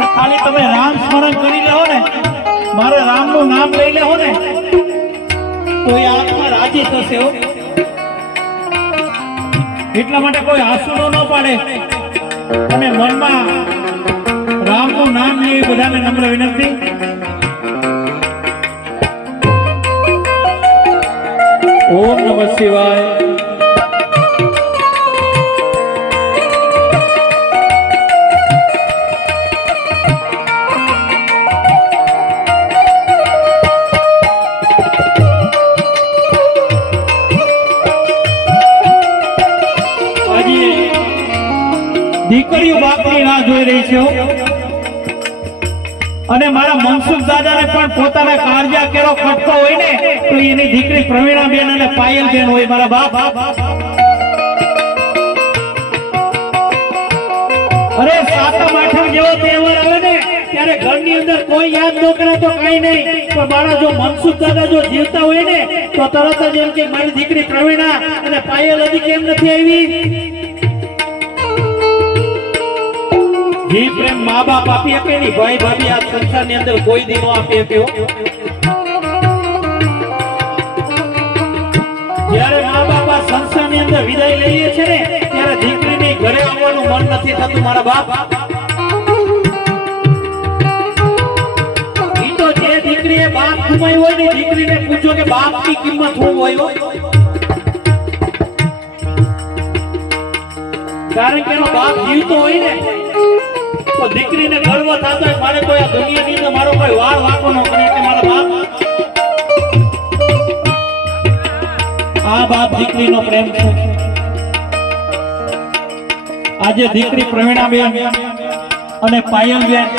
પણ ખાલી તમે રામ સ્મરણ કરી લેવો ને, મારે રામનું નામ લઈ લેવો ને, તો એ આત્મા રાજી થશે હો। એટલા માટે કોઈ આસુડો ન પાડે અને મનમાં રામનું નામ લે, બધાને નમ્ર વિનંતી। ઓમ નમઃ શિવાય। દીકરીઓ બાપની રાહ જોઈ રહી છે અને મારા મનસુખ દાદાને પણ પોતાના કાળજા કેરો ખટતો હોય ને તો એની દીકરી પ્રવીણાબેન અને પાયલબેન હોય મારા બાપ। અરે સાતમ આઠમ જેવો તહેવાર આવે ને ત્યારે ઘરની અંદર કોઈ યાદ ન કરે તો કઈ નહીં, પણ મારા જો મનસુખ દાદા જો જીવતા હોય ને તો તરત જ એમ કે મારી દીકરી પ્રવીણા અને પાયલ હજી કેમ નથી આવી। જે પ્રેમ મા બાપ આપી આપે ની ભાઈ ભાભી આ સંસારની અંદર કોઈ દી નો આપી આપ્યો। જ્યારે મા બાપ આ સંસારની અંદર વિદાય લઈએ છે ને ત્યારે દીકરીની ઘરે આવવાનું મન નથી થતું મારા બાપ। ઈ તો જે દીકરીએ બાપ ગુમાવ્યો હોય ને દીકરીને પૂછો કે બાપની કિંમત શું હોય, કારણ કે એનો બાપ જીવતો હોય ને તો દીકરીને ગર્વ થતો હોય મારે કોઈ આ દુનિયાની અંદર મારો કોઈ વાળ વાંકો ન કરે કે મારા બાપ। આ બાપ દીકરીનો પ્રેમ છે। આજે દીકરી પ્રવીણાબેન અને પાયલબેન